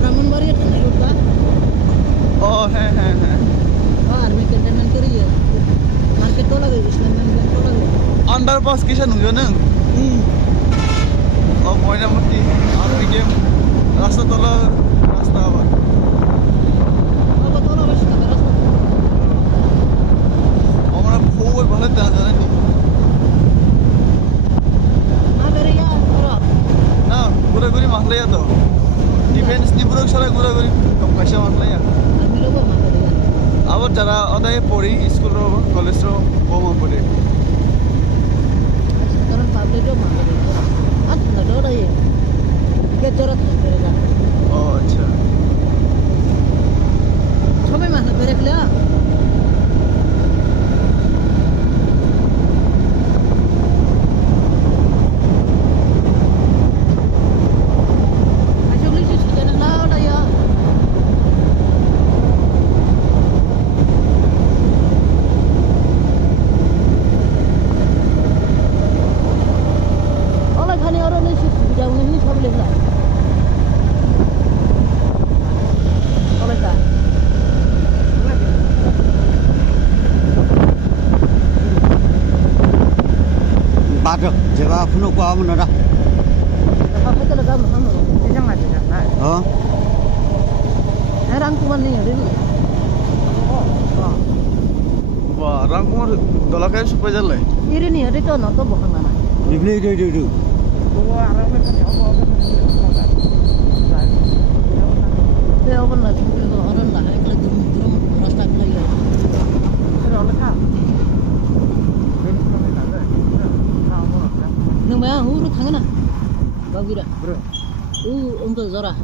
ব্রাহ্মণবাড়িয়া রোডটা ও হ্যাঁ হ্যাঁ হ্যাঁ। আর্মি ক্যান্টনমেন্ট করি মার্কেট তো লাগে ইসলাম ব্যাংক তো লাগে আন্ডারপাস কিসা নুयो नों ও ময়নামতি আর মিডিয়াম রাস্তা তলা রাস্তা আবার। তো রাস্তা আমরা খুব ভালো তা জানেনি না? না ঘোরাঘুরি মাখলাইয়া তো ডিব্রুগড় সারা ঘোরাঘুরি পয়সা মাখলাইয়া আর্মি লোক মা বেরিয়া আবার যারা অদায় পড়ি স্কুল কলেজ বোমা পড়ে। কারণ পাবলিকও মা বেরিয়া আর না ডরা ইয়ে ada jangan. ờ Herang tuan ni ada ni. Oh. বা রামকুমার দলাকায় সুপাই জানলে Ini ni ada tu nak tu bukan mana. đi đi đi đi đi Dia 야 우르 당연아 먹이라. 그래. 우 엉덩이 줘라.